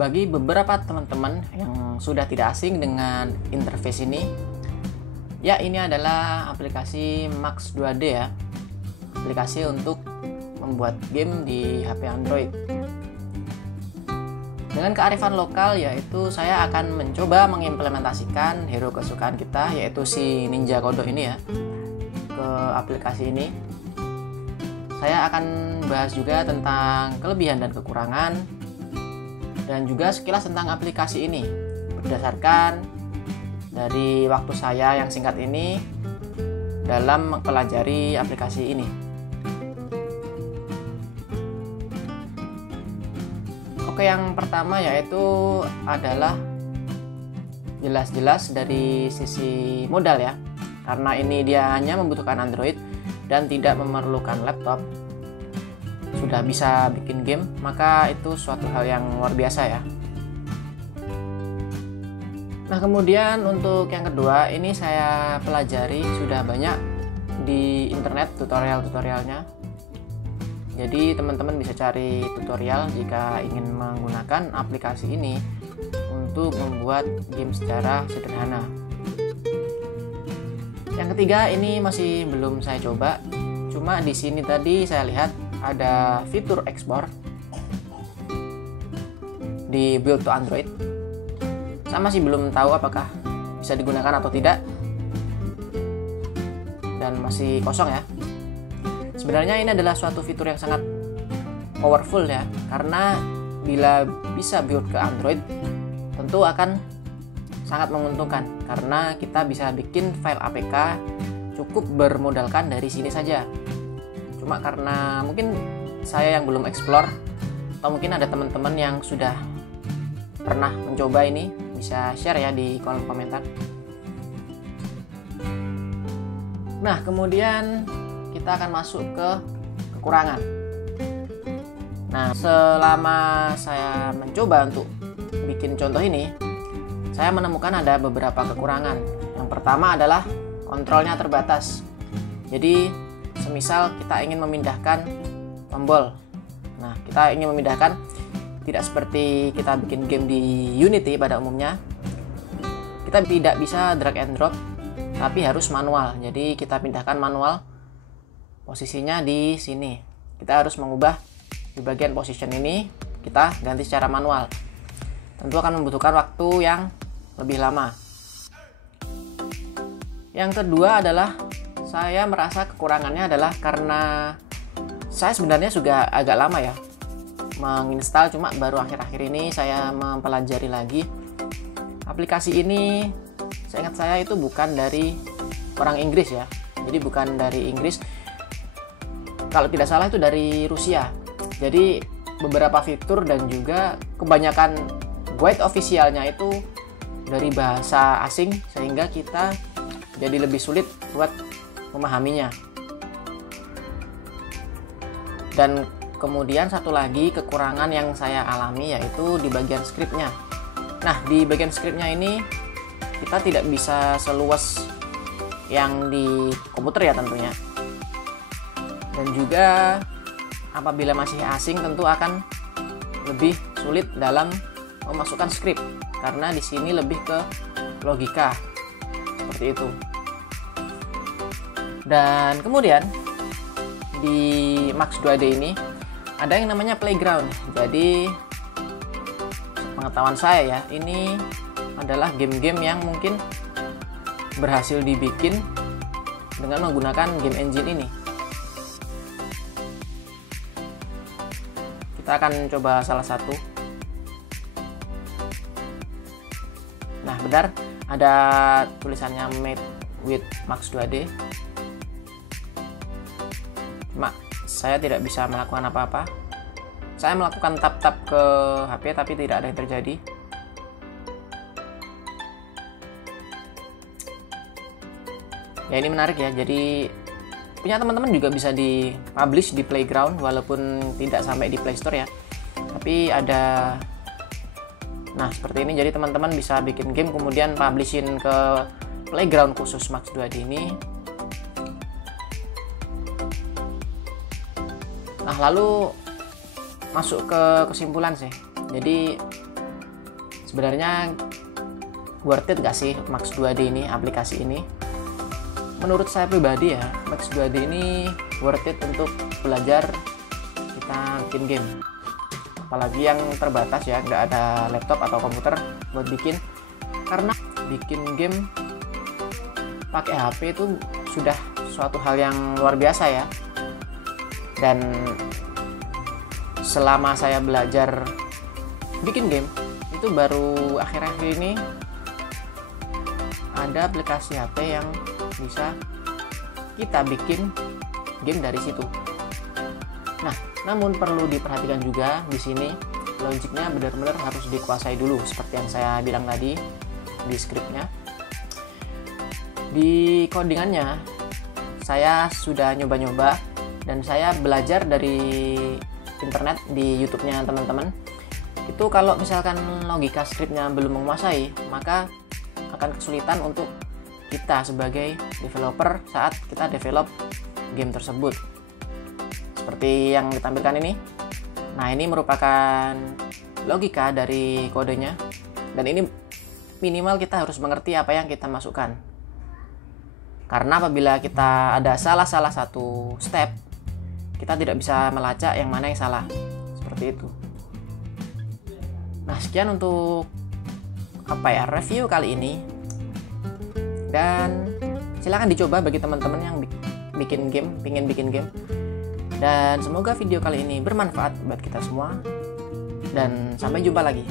Bagi beberapa teman-teman yang sudah tidak asing dengan interface ini, ya ini adalah aplikasi Max 2D ya. Aplikasi untuk membuat game di HP Android. Dengan kearifan lokal, yaitu saya akan mencoba mengimplementasikan hero kesukaan kita, yaitu si Ninja Kodok ini ya, ke aplikasi ini. Saya akan bahas juga tentang kelebihan dan kekurangan, dan juga sekilas tentang aplikasi ini berdasarkan dari waktu saya yang singkat ini dalam mempelajari aplikasi ini. Oke, yang pertama yaitu adalah jelas-jelas dari sisi modal ya, karena ini dia hanya membutuhkan Android dan tidak memerlukan laptop, sudah bisa bikin game, maka itu suatu hal yang luar biasa ya. Nah, kemudian untuk yang kedua, ini saya pelajari sudah banyak di internet tutorial-tutorialnya. Jadi teman-teman bisa cari tutorial jika ingin menggunakan aplikasi ini untuk membuat game secara sederhana. Yang ketiga, ini masih belum saya coba. Cuma di sini tadi saya lihat ada fitur export di build to Android. Saya masih belum tahu apakah bisa digunakan atau tidak, dan masih kosong ya. Sebenarnya ini adalah suatu fitur yang sangat powerful ya, karena bila bisa build ke Android tentu akan sangat menguntungkan, karena kita bisa bikin file APK cukup bermodalkan dari sini saja. Cuma karena mungkin saya yang belum explore, atau mungkin ada teman-teman yang sudah pernah mencoba ini, bisa share ya di kolom komentar. Nah, kemudian kita akan masuk ke kekurangan. Nah, selama saya mencoba untuk bikin contoh ini, saya menemukan ada beberapa kekurangan. Yang pertama adalah kontrolnya terbatas. Jadi, semisal kita ingin memindahkan tombol. Nah, kita ingin memindahkan tidak seperti kita bikin game di Unity pada umumnya. Kita tidak bisa drag and drop, tapi harus manual. Jadi, kita pindahkan manual posisinya di sini. Kita harus mengubah di bagian position ini, kita ganti secara manual. Tentu akan membutuhkan waktu yang lebih lama. Yang kedua adalah saya merasa kekurangannya adalah karena saya sebenarnya juga agak lama ya menginstal, cuma baru akhir-akhir ini saya mempelajari lagi. Aplikasi ini seingat saya itu bukan dari orang Inggris ya. Jadi bukan dari Inggris. Kalau tidak salah itu dari Rusia. Jadi beberapa fitur dan juga kebanyakan guide officialnya itu dari bahasa asing, sehingga kita jadi lebih sulit buat memahaminya. Dan kemudian satu lagi kekurangan yang saya alami yaitu di bagian scriptnya. Nah, di bagian scriptnya ini kita tidak bisa seluas yang di komputer ya tentunya. Dan juga apabila masih asing tentu akan lebih sulit dalam memasukkan script, karena di sini lebih ke logika seperti itu. Dan kemudian di Max 2D ini ada yang namanya playground. Jadi pengetahuan saya ya, ini adalah game-game yang mungkin berhasil dibikin dengan menggunakan game engine ini. Kita akan coba salah satu. Nah, benar ada tulisannya made with Max 2D. Cuma saya tidak bisa melakukan apa-apa. Saya melakukan tap-tap ke HP tapi tidak ada yang terjadi. Ya, ini menarik ya. Jadi punya teman-teman juga bisa di-publish di Playground, walaupun tidak sampai di Play Store ya. Tapi ada, nah seperti ini. Jadi teman-teman bisa bikin game kemudian publishin ke Playground khusus Max 2D ini. Nah, lalu masuk ke kesimpulan sih. Jadi sebenarnya worth it gak sih Max 2D ini, aplikasi ini? Menurut saya pribadi ya, Max 2D ini worth it untuk belajar kita bikin game. Apalagi yang terbatas ya, nggak ada laptop atau komputer buat bikin. Karena bikin game pakai HP itu sudah suatu hal yang luar biasa ya. Dan selama saya belajar bikin game, itu baru akhir-akhir ini ada aplikasi HP yang bisa kita bikin game dari situ. Nah, namun perlu diperhatikan juga di sini logiknya benar-benar harus dikuasai dulu seperti yang saya bilang tadi di skripnya. Di codingannya saya sudah nyoba-nyoba dan saya belajar dari internet di YouTube-nya teman-teman. Itu kalau misalkan logika skripnya belum menguasai, maka akan kesulitan untuk kita sebagai developer saat kita develop game tersebut. Seperti yang ditampilkan ini. Nah, ini merupakan logika dari kodenya. Dan ini minimal kita harus mengerti apa yang kita masukkan. Karena apabila kita ada salah satu step, kita tidak bisa melacak yang mana yang salah. Seperti itu. Nah, sekian untuk review kali ini. Dan silahkan dicoba bagi teman-teman yang pengen bikin game. Dan semoga video kali ini bermanfaat buat kita semua. Dan sampai jumpa lagi.